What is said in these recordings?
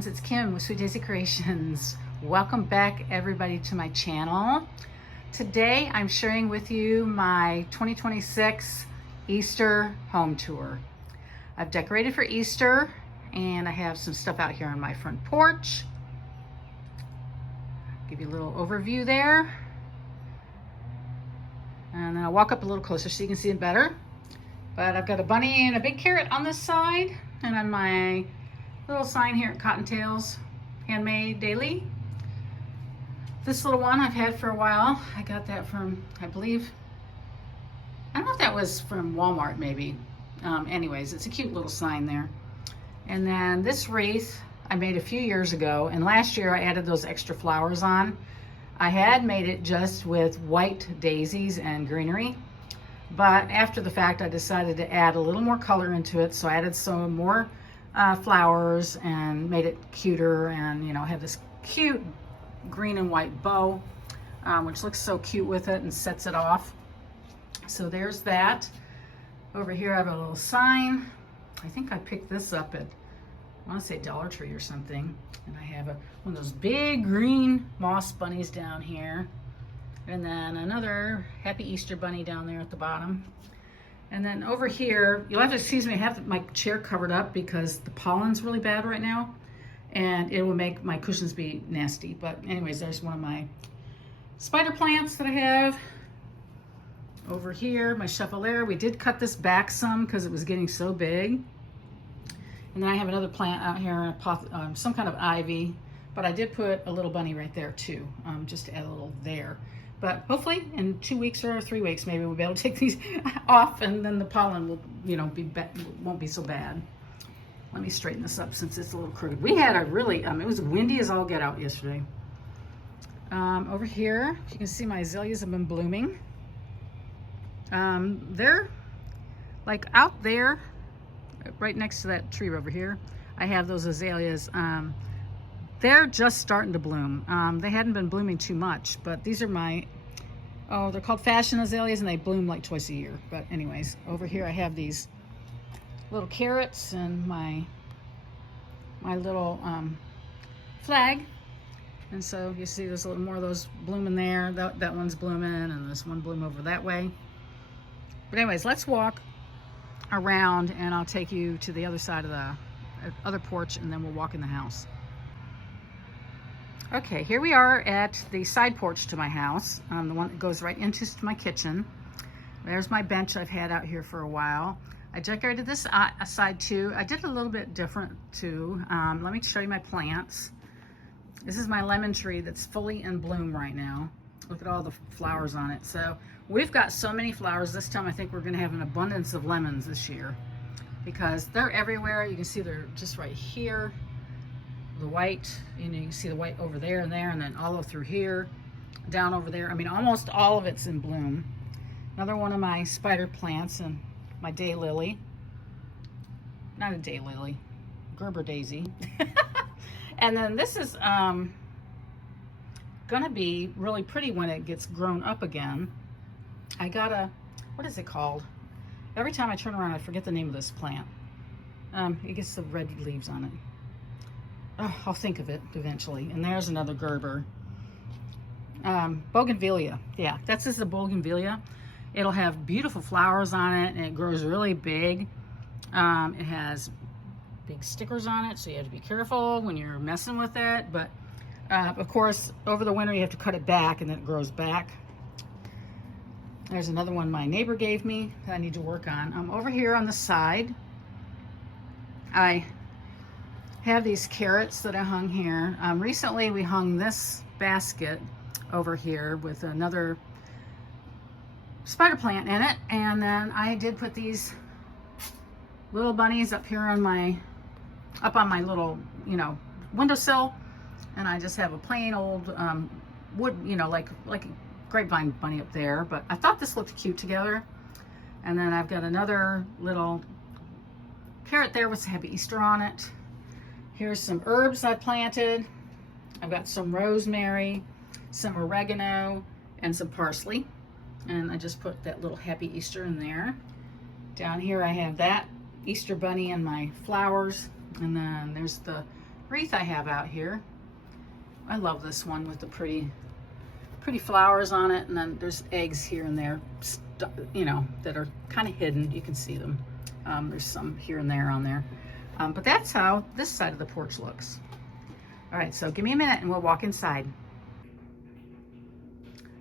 friends, it's Kim with Sweet Daisy Creations. Welcome back everybody to my channel. Today I'm sharing with you my 2026 Easter home tour. I've decorated for Easter and I have some stuff out here on my front porch. Give you a little overview there. And then I'll walk up a little closer so you can see it better. But I've got a bunny and a big carrot on this side, and on my little sign here at Cottontails, handmade daily. This little one I've had for a while. I got that from, I believe, I don't know if that was from Walmart maybe. Anyways, it's a cute little sign there. And then this wreath I made a few years ago, and last year I added those extra flowers on. I had made it just with white daisies and greenery, but after the fact I decided to add a little more color into it, so I added some more flowers and made it cuter, and you know, have this cute green and white bow, which looks so cute with it and sets it off. So there's that. Over here I have a little sign. I think I picked this up at, I want to say Dollar Tree or something. And I have one of those big green moss bunnies down here. And then another happy Easter bunny down there at the bottom. And then over here, you'll have to excuse me, I have my chair covered up because the pollen's really bad right now. And it will make my cushions be nasty. But anyways, there's one of my spider plants that I have. Over here, my chevalier. We did cut this back some because it was getting so big. And then I have another plant out here, some kind of ivy, but I did put a little bunny right there too, just to add a little there. But hopefully in 2 weeks or 3 weeks, maybe we'll be able to take these off, and then the pollen will, you know, won't be so bad. Let me straighten this up since it's a little crooked. We had a really, it was windy as all get out yesterday. Over here, you can see my azaleas have been blooming. They're like out there, right next to that tree over here. I have those azaleas. They're just starting to bloom. They hadn't been blooming too much, but these are my, they're called fashion azaleas, and they bloom like twice a year. But anyways, over here I have these little carrots and my little flag. And so you see there's a little more of those blooming there. That one's blooming, and this one bloom over that way. But anyways, let's walk around and I'll take you to the other side of the other porch, and then we'll walk in the house. Okay, here we are at the side porch to my house, the one that goes right into my kitchen. There's my bench I've had out here for a while. I decorated this side too. I did a little bit different too. Let me show you my plants. This is my lemon tree that's fully in bloom right now. Look at all the flowers on it. So we've got so many flowers this time. I think we're going to have an abundance of lemons this year because they're everywhere. You can see they're just right here. The white, you know, you can see the white over there, and then all over through here, down over there. I mean, almost all of it's in bloom. Another one of my spider plants and my daylily. Not a daylily, Gerber daisy. And then this is gonna be really pretty when it gets grown up again. I got what is it called? Every time I turn around, I forget the name of this plant. It gets the red leaves on it. Oh, I'll think of it eventually. And there's another Gerber. Bougainvillea. Yeah, this is the bougainvillea. It'll have beautiful flowers on it, and it grows really big. It has big stickers on it, so you have to be careful when you're messing with it. But of course, over the winter you have to cut it back, and then it grows back. There's another one my neighbor gave me that I need to work on. Over here on the side, I have these carrots that I hung here. Recently we hung this basket over here with another spider plant in it, and then I did put these little bunnies up here on my little, you know, windowsill, and I just have a plain old wood, you know, like a grapevine bunny up there. But I thought this looked cute together. And then I've got another little carrot there with Happy Easter on it. Here's some herbs I planted. I've got some rosemary, some oregano, and some parsley. And I just put that little Happy Easter in there. Down here I have that Easter bunny and my flowers. And then there's the wreath I have out here. I love this one with the pretty flowers on it, and then there's eggs here and there, you know, that are kind of hidden. You can see them. There's some here and there on there. But that's how this side of the porch looks. All right, so give me a minute and we'll walk inside.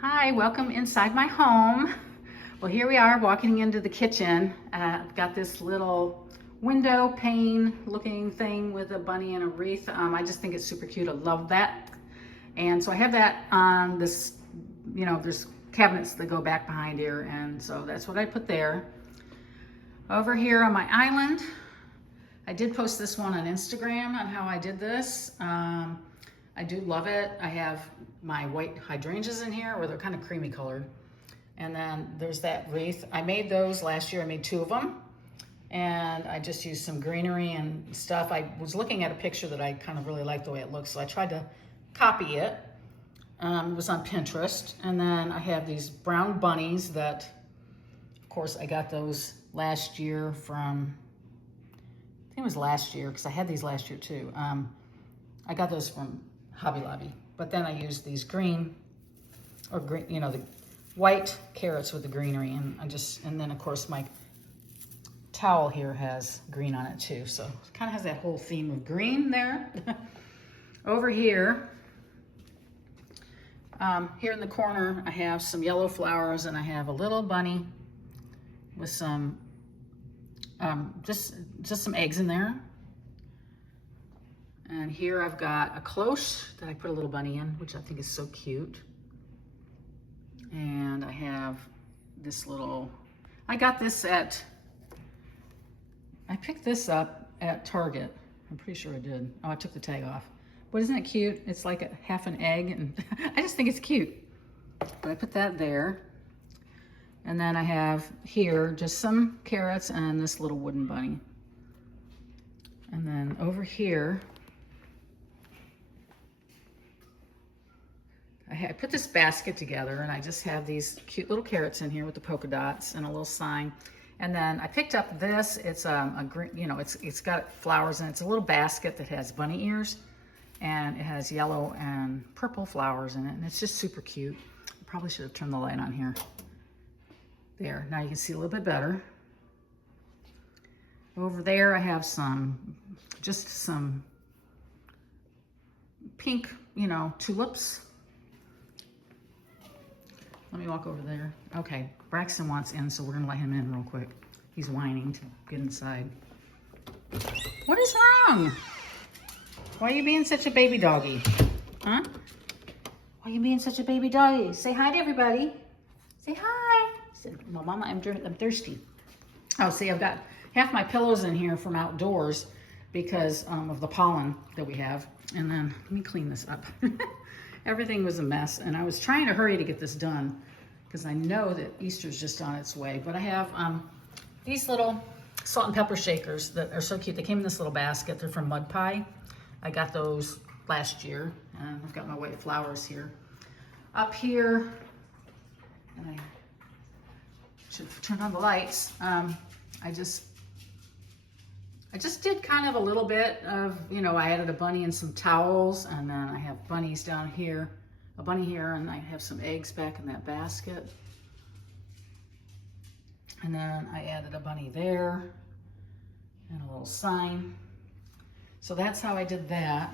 Hi, welcome inside my home. Well, here we are walking into the kitchen. I've got this little window pane looking thing with a bunny and a wreath. I just think it's super cute. I love that. And so I have that on this, you know, there's cabinets that go back behind here, and so that's what I put there. Over here on my island, I did post this one on Instagram on how I did this. I do love it. I have my white hydrangeas in here, where they're kind of creamy colored. And then there's that wreath. I made those last year. I made 2 of them. And I just used some greenery and stuff. I was looking at a picture that I kind of really liked the way it looks, so I tried to copy it. It was on Pinterest. And then I have these brown bunnies that, of course, I got those last year from, I think it was last year, because I had these last year too. I got those from Hobby Lobby. But then I used these green, or green, you know, the white carrots with the greenery. And then of course my towel here has green on it too. So it kind of has that whole theme of green there. Over here, here in the corner, I have some yellow flowers, and I have a little bunny with some, just some eggs in there. And here I've got a cloche that I put a little bunny in, which I think is so cute. And I have this little, I got this at, I picked this up at Target. I'm pretty sure I did. Oh, I took the tag off. But isn't it cute? It's like a half an egg, and I just think it's cute. But I put that there. And then I have here just some carrots and this little wooden bunny. And then over here, I put this basket together, and I just have these cute little carrots in here with the polka dots and a little sign. And then I picked up this. It's a green, you know, it's got flowers in it. It's a little basket that has bunny ears, and it has yellow and purple flowers in it, and it's just super cute. I probably should have turned the light on here. There, now you can see a little bit better. Over there I have just some pink, you know, tulips. Let me walk over there. Okay, Braxton wants in, so we're gonna let him in real quick. He's whining to get inside. What is wrong? Why are you being such a baby doggy? Huh? Why are you being such a baby doggy? Say hi to everybody. Say hi. Say, well, Mama, I'm thirsty. Oh, see, I've got half my pillows in here from outdoors because of the pollen that we have. And then, let me clean this up. Everything was a mess, and I was trying to hurry to get this done because I know that Easter's just on its way. But I have these little salt and pepper shakers that are so cute. They came in this little basket. They're from Mud Pie. I got those last year, and I've got my white flowers here. Up here, and I should turn on the lights. I just did kind of a little bit of, you know, I added a bunny and some towels, and then I have bunnies down here, a bunny here, and I have some eggs back in that basket. And then I added a bunny there and a little sign. So that's how I did that.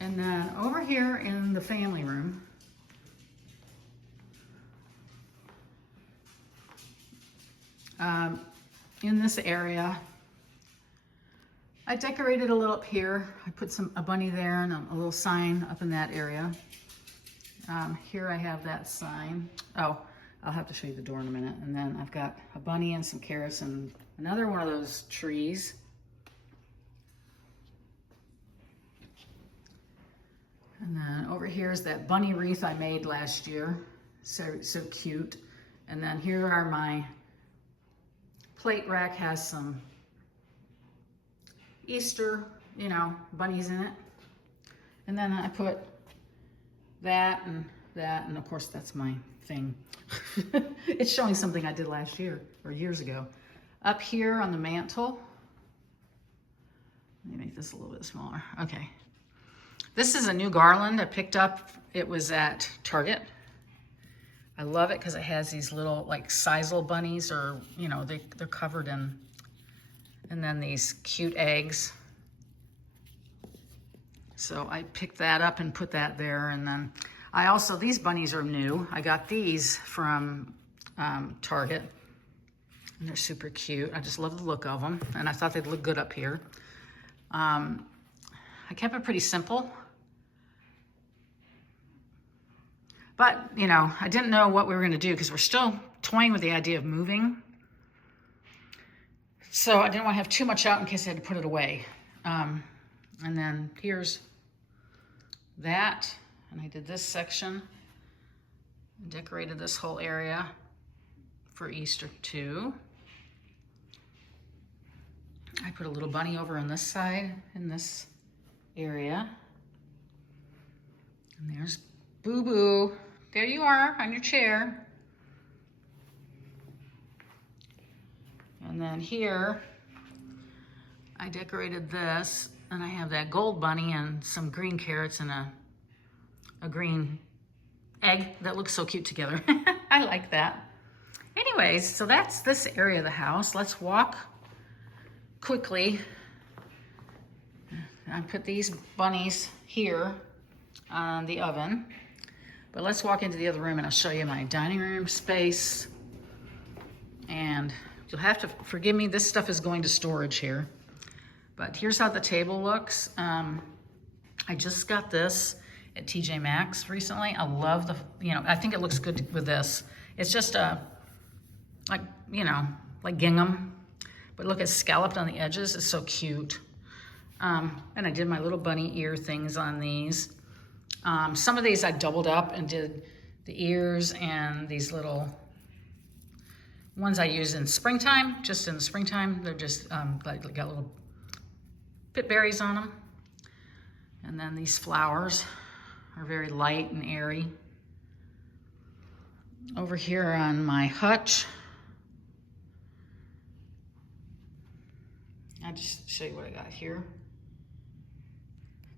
And then over here in the family room, in this area, I decorated a little up here. I put a bunny there and a little sign up in that area. Here I have that sign. Oh, I'll have to show you the door in a minute. And then I've got a bunny and some carrots and another one of those trees. And then over here is that bunny wreath I made last year. So cute. And then here are my plate rack, has some Easter, you know, bunnies in it. And then I put that, and of course that's my thing. It's showing something I did last year or years ago. Up here on the mantle, let me make this a little bit smaller. Okay. This is a new garland I picked up. It was at Target. I love it because it has these little like sisal bunnies, or you know, they're covered in, and then these cute eggs. So I picked that up and put that there. And then I also, these bunnies are new. I got these from Target, and they're super cute. I just love the look of them, and I thought they'd look good up here. I kept it pretty simple. But, you know, I didn't know what we were going to do because we're still toying with the idea of moving. So I didn't want to have too much out in case I had to put it away. And then here's that. And I did this section. Decorated this whole area for Easter too. I put a little bunny over on this side in this area. And there's Boo Boo. There you are on your chair. And then here, I decorated this, and I have that gold bunny and some green carrots and a green egg that looks so cute together. I like that. Anyways, so that's this area of the house. Let's walk quickly. I put these bunnies here on the oven. But let's walk into the other room and I'll show you my dining room space. And you'll have to forgive me, this stuff is going to storage here. But here's how the table looks. I just got this at TJ Maxx recently. I love the, you know, I think it looks good with this. It's just like, you know, like gingham. But look, it's scalloped on the edges. It's so cute. And I did my little bunny ear things on these. Some of these I doubled up and did the ears and these little ones I use in springtime, just in the springtime. They're just like got little pit berries on them. And then these flowers are very light and airy. Over here on my hutch, I'll just show you what I got here.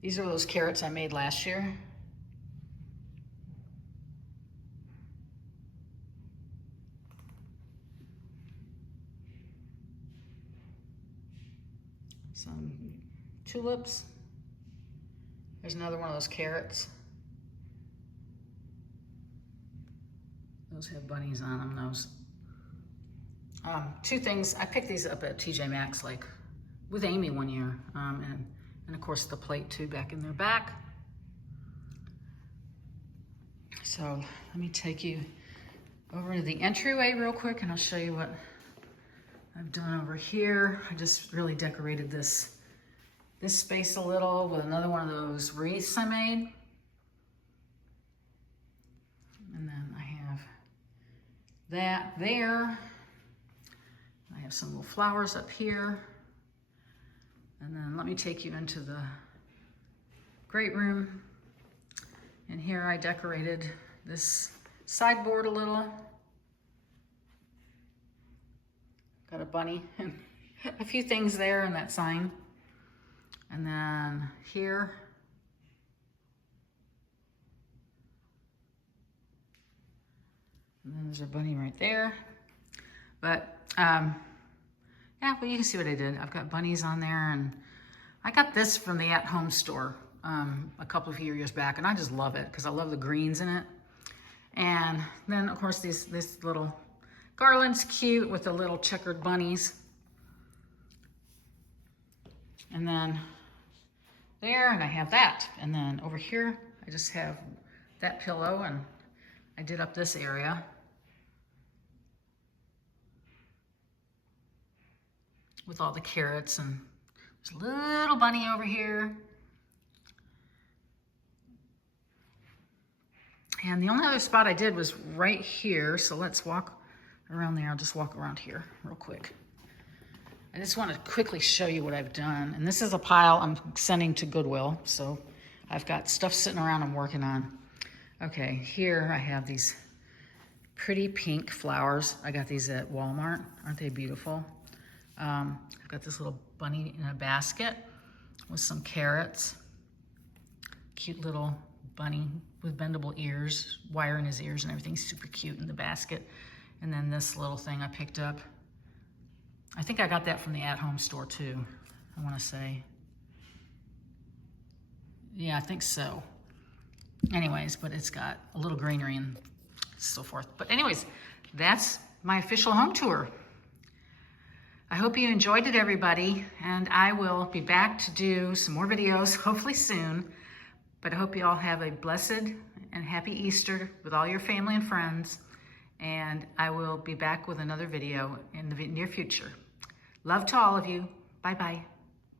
These are those carrots I made last year. Some tulips. There's another one of those carrots. Those have bunnies on them, those. Two things, I picked these up at TJ Maxx like with Amy one year. And of course the plate too back in their back. So let me take you over to the entryway real quick and I'll show you what I've done over here. I just really decorated this space a little with another one of those wreaths I made. And then I have that there. I have some little flowers up here. And then let me take you into the great room. And here I decorated this sideboard a little. Got a bunny and a few things there in that sign. And then here, and then there's a bunny right there. But yeah, well, you can see what I did. I've got bunnies on there, and I got this from the at-home store a couple of years back, and I just love it because I love the greens in it. And then, of course, this little garland's cute with the little checkered bunnies. And then there, and I have that. And then over here, I just have that pillow, and I did up this area. With all the carrots, and there's a little bunny over here. And the only other spot I did was right here, so let's walk around there. I'll just walk around here real quick. I just want to quickly show you what I've done. And this is a pile I'm sending to Goodwill, so I've got stuff sitting around I'm working on. Okay, here I have these pretty pink flowers. I got these at Walmart. Aren't they beautiful? I've got this little bunny in a basket with some carrots. cute little bunny with bendable ears, wire in his ears and everything, super cute in the basket. And then this little thing I picked up. I think I got that from the at-home store too, I wanna say. Yeah, I think so. Anyways, but it's got a little greenery and so forth. But anyways, that's my official home tour. I hope you enjoyed it, everybody, and I will be back to do some more videos, hopefully soon. But I hope you all have a blessed and happy Easter with all your family and friends, and I will be back with another video in the near future. Love to all of you. Bye-bye.